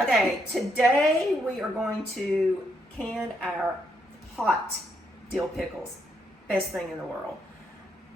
Okay, today we are going to can our hot dill pickles. Best thing in the world.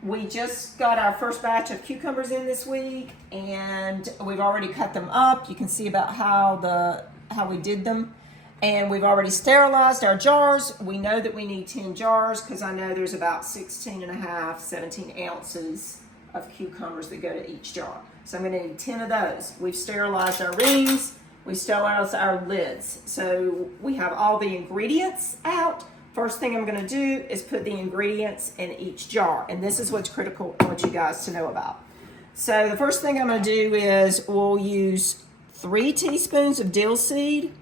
We just got our first batch of cucumbers in this week, and we've already cut them up. You can see about how we did them. And we've already sterilized our jars. We know that we need 10 jars because I know there's about 16 and a half, 17 ounces of cucumbers that go to each jar. So I'm gonna need 10 of those. We've sterilized our rings. We sterilized our lids. So we have all the ingredients out. First thing I'm gonna do is put the ingredients in each jar. And this is what's critical, I want you guys to know about. So the first thing I'm gonna do is we'll use 3 teaspoons of dill seed.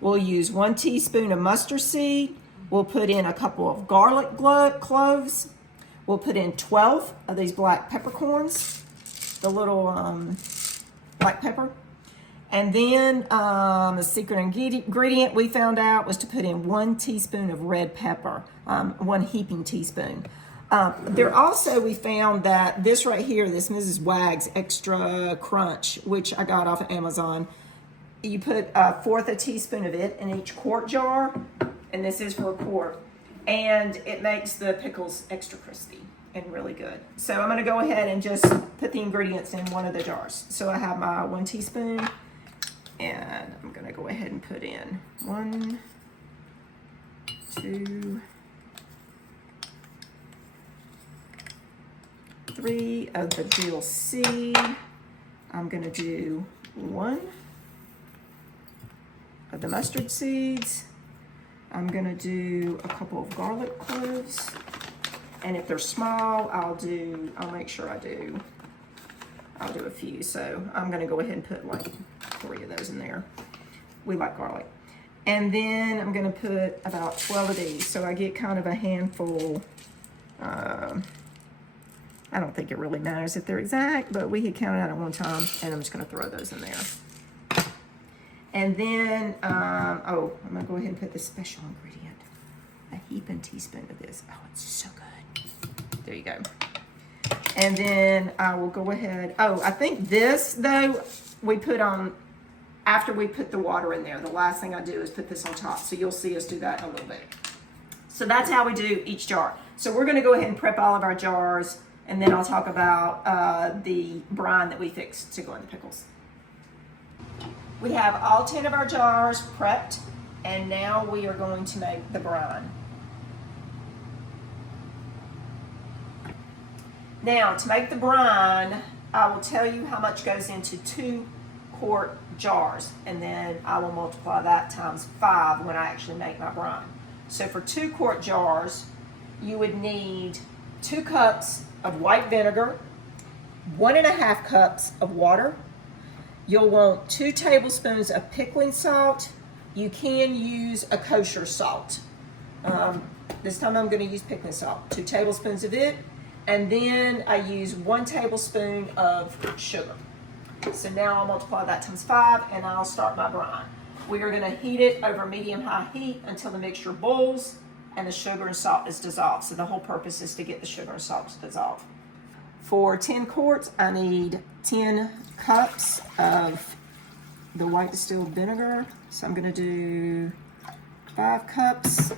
We'll use 1 teaspoon of mustard seed. We'll put in a couple of garlic cloves. We'll put in 12 of these black peppercorns, the little black pepper. And then the secret ingredient we found out was to put in 1 teaspoon of red pepper, 1 heaping teaspoon. There also, we found that this right here, this Mrs. Wag's Xtra Crunch, which I got off of Amazon, you put 1/4 a teaspoon of it in each quart jar, and this is for a quart. And it makes the pickles extra crispy and really good. So I'm gonna go ahead and just put the ingredients in one of the jars. So I have my 1 teaspoon, and I'm gonna go ahead and put in 1, 2, 3 of the dill seed. I'm gonna do 1 of the mustard seeds. I'm gonna do a couple of garlic cloves. And if they're small, I'll make sure I'll do a few. So I'm gonna go ahead and put like 3 of those in there. We like garlic. And then I'm gonna put about 12 of these. So I get kind of a handful. I don't think it really matters if they're exact, but we had counted out at one time, and I'm just gonna throw those in there. And then, I'm gonna go ahead and put this special ingredient, a heaping teaspoon of this. Oh, it's so good. There you go. And then I will go ahead, I think this though, we put on, after we put the water in there, the last thing I do is put this on top. So you'll see us do that in a little bit. So that's how we do each jar. So we're gonna go ahead and prep all of our jars, and then I'll talk about the brine that we fixed to go in the pickles. We have all 10 of our jars prepped, and now we are going to make the brine. Now, to make the brine, I will tell you how much goes into 2 quart jars, and then I will multiply that times 5 when I actually make my brine. So for 2 quart jars, you would need 2 cups of white vinegar, 1.5 cups of water. You'll want 2 tablespoons of pickling salt. You can use a kosher salt. This time I'm going to use pickling salt, 2 tablespoons of it. And then I use 1 tablespoon of sugar. So now I'll multiply that times 5, and I'll start my brine. We are going to heat it over medium-high heat until the mixture boils and the sugar and salt is dissolved. So the whole purpose is to get the sugar and salt to dissolve. For 10 quarts, I need 10 cups of the white distilled vinegar. So I'm gonna do 5 cups.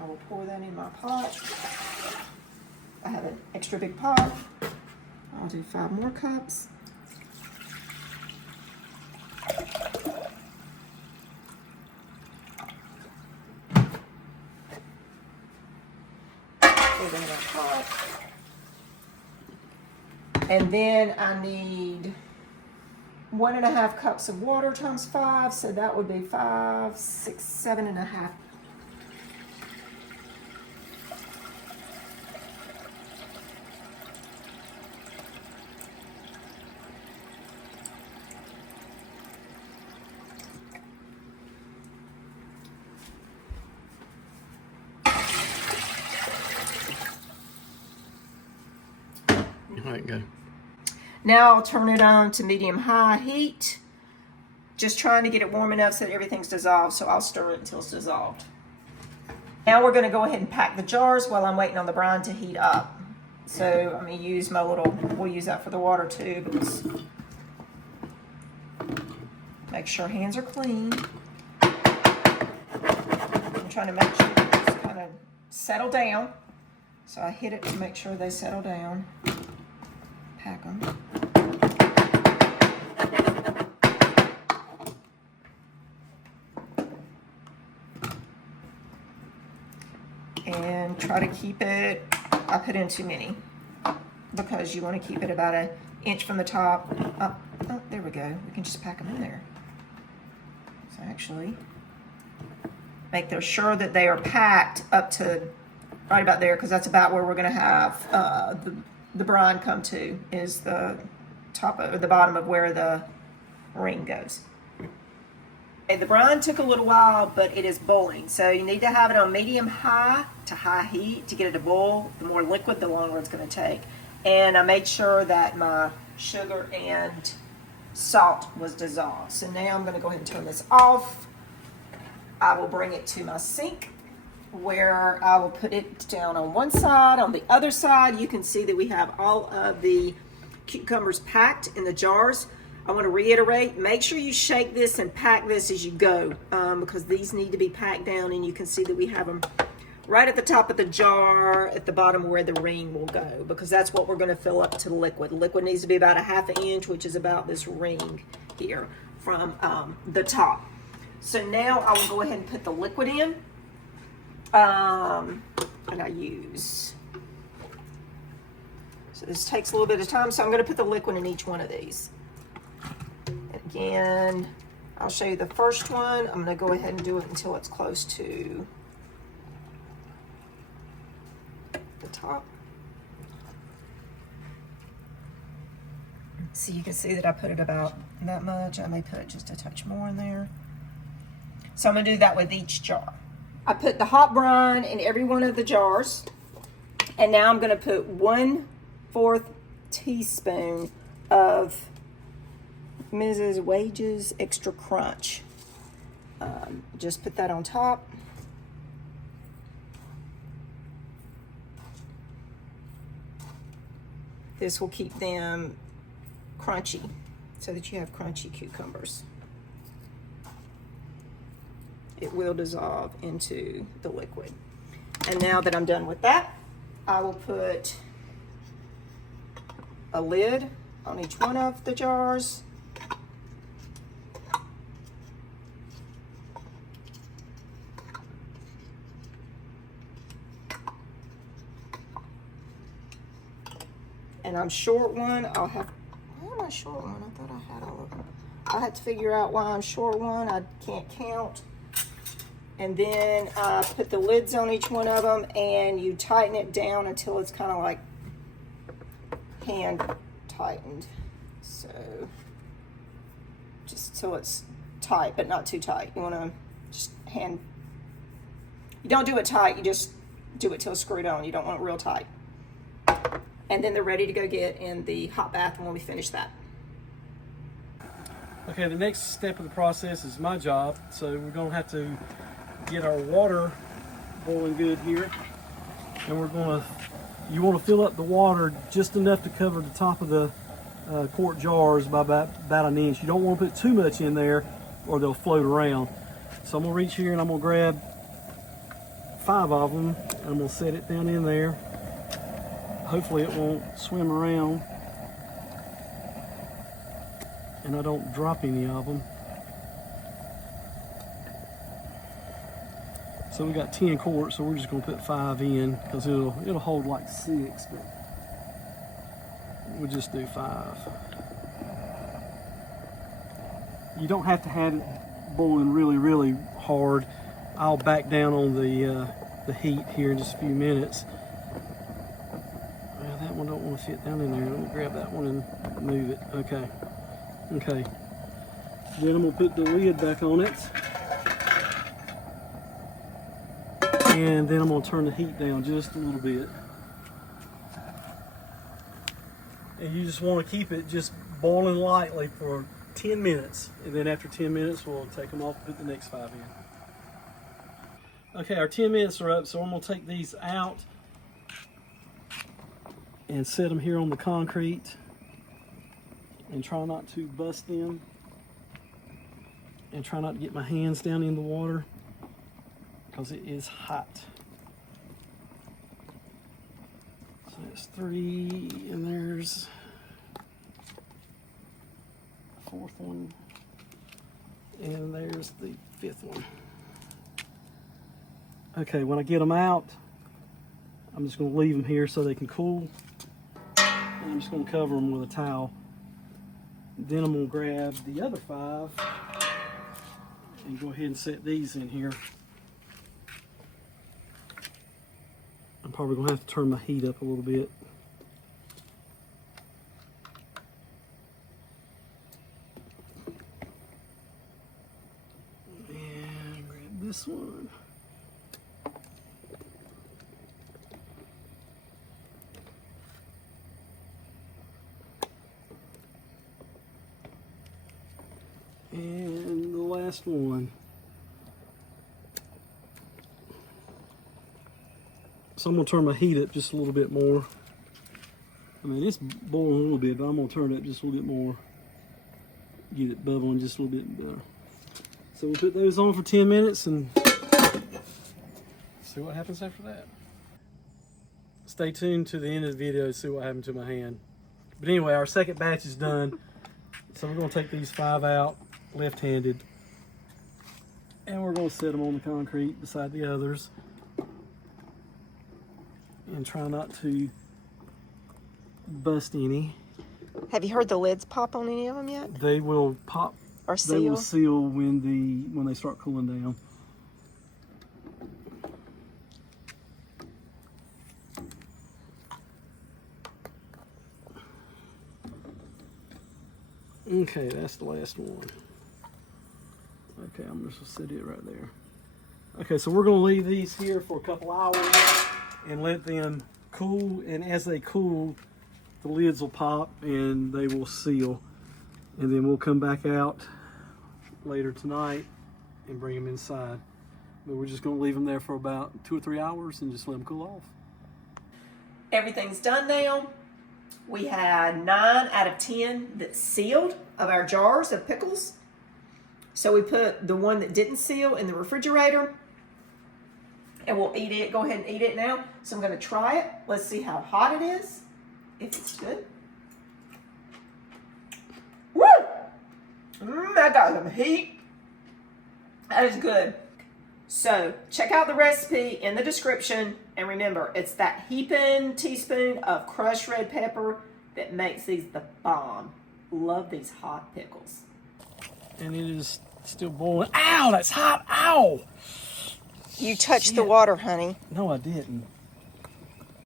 I will pour that in my pot. I have an extra big pot. I'll do 5 more cups. Pour that in my pot. And then I need 1.5 cups of water times 5, so that would be 5, 6, 7.5. All right, go. Now I'll turn it on to medium-high heat. Just trying to get it warm enough so that everything's dissolved, so I'll stir it until it's dissolved. Now we're gonna go ahead and pack the jars while I'm waiting on the brine to heat up. So I'm gonna use my little, we'll use that for the water too, because Make sure hands are clean. I'm trying to make sure they just kind of settle down. So I hit it to make sure they settle down. Pack them. And try to keep it, I put in too many because you want to keep it about an inch from the top up. Oh, there we go. We can just pack them in there. So actually, make sure that they are packed up to right about there, because that's about where we're going to have the brine come to, is the top or the bottom of where the ring goes. Okay, the brine took a little while, but it is boiling. So you need to have it on medium-high to high heat to get it to boil. The more liquid, the longer it's going to take. And I made sure that my sugar and salt was dissolved. So now I'm going to go ahead and turn this off. I will bring it to my sink where I will put it down on one side. On the other side, you can see that we have all of the cucumbers packed in the jars. I want to reiterate, make sure you shake this and pack this as you go, because these need to be packed down, and you can see that we have them right at the top of the jar, at the bottom where the ring will go, because that's what we're going to fill up to the liquid. The liquid needs to be about 1/2 inch, which is about this ring here from the top. So now I will go ahead and put the liquid in. And I use, so this takes a little bit of time, so I'm going to put the liquid in each one of these. And again, I'll show you the first one. I'm going to go ahead and do it until it's close to the top. So you can see that I put it about that much. I may put just a touch more in there. So I'm going to do that with each jar. I put the hot brine in every one of the jars. And now I'm going to put 1/4 teaspoon of Mrs. Wage's Extra Crunch. Just put that on top. This will keep them crunchy so that you have crunchy cucumbers. It will dissolve into the liquid. And now that I'm done with that, I will put a lid on each one of the jars. And I'm short one. I'll have, why am I short one? I thought I had all of them. I had to figure out why I'm short one. I can't count. And then put the lids on each one of them, and you tighten it down until it's kind of like hand tightened. So just till it's tight, but not too tight. You want to just hand, you don't do it tight, you just do it till it's screwed on. You don't want it real tight. And then they're ready to go get in the hot bath when we finish that. Okay, the next step of the process is my job. So we're going to have to get our water boiling good here. And we're going to, you want to fill up the water just enough to cover the top of the quart jars by about 1 inch. You don't want to put too much in there or they'll float around. So I'm going to reach here and I'm going to grab 5 of them. And I'm going to set it down in there. Hopefully it won't swim around and I don't drop any of them. So we got 10 quarts, so we're just going to put 5 in because it'll hold like 6, but we'll just do 5. You don't have to have it boiling really, really hard. I'll back down on the heat here in just a few minutes. Well, that one don't want to fit down in there. Let me grab that one and move it. Okay. Okay. Then I'm going to put the lid back on it. And then I'm going to turn the heat down just a little bit. And you just want to keep it just boiling lightly for 10 minutes. And then after 10 minutes, we'll take them off and put the next 5 in. Okay, our 10 minutes are up, so I'm going to take these out and set them here on the concrete and try not to bust them. and try not to get my hands down in the water because it is hot. So that's 3, and there's the 4th one, and there's the 5th one. Okay, when I get them out, I'm just going to leave them here so they can cool. And I'm just going to cover them with a towel. Then I'm going to grab the other 5 and go ahead and set these in here. I'm probably going to have to turn my heat up a little bit. And grab this one. And the last one. So I'm going to turn my heat up just a little bit more. I mean, it's boiling a little bit, but I'm going to turn it up just a little bit more. Get it bubbling just a little bit better. So we'll put those on for 10 minutes and see what happens after that. Stay tuned to the end of the video to see what happened to my hand. But anyway, our second batch is done. So we're going to take these 5 out, left-handed, and we're going to set them on the concrete beside the others and try not to bust any. Have you heard the lids pop on any of them yet? They will pop Or seal? They will seal when they start cooling down. Okay, that's the last one. Okay, I'm just gonna set it right there. Okay, so we're gonna leave these here for a couple hours and let them cool, and as they cool, the lids will pop and they will seal. And then we'll come back out later tonight and bring them inside. But we're just gonna leave them there for about 2 or 3 hours and just let them cool off. Everything's done now. We had 9 out of 10 that sealed of our jars of pickles. So we put the one that didn't seal in the refrigerator, and we'll eat it. Go ahead and eat it now. So I'm gonna try it. Let's see how hot it is, if it's good. Woo! That got some heat. That is good. So check out the recipe in the description, and remember, it's that heaping teaspoon of crushed red pepper that makes these the bomb. Love these hot pickles. And it is still boiling. Ow, that's hot. Ow! You touched the water, honey. No, I didn't.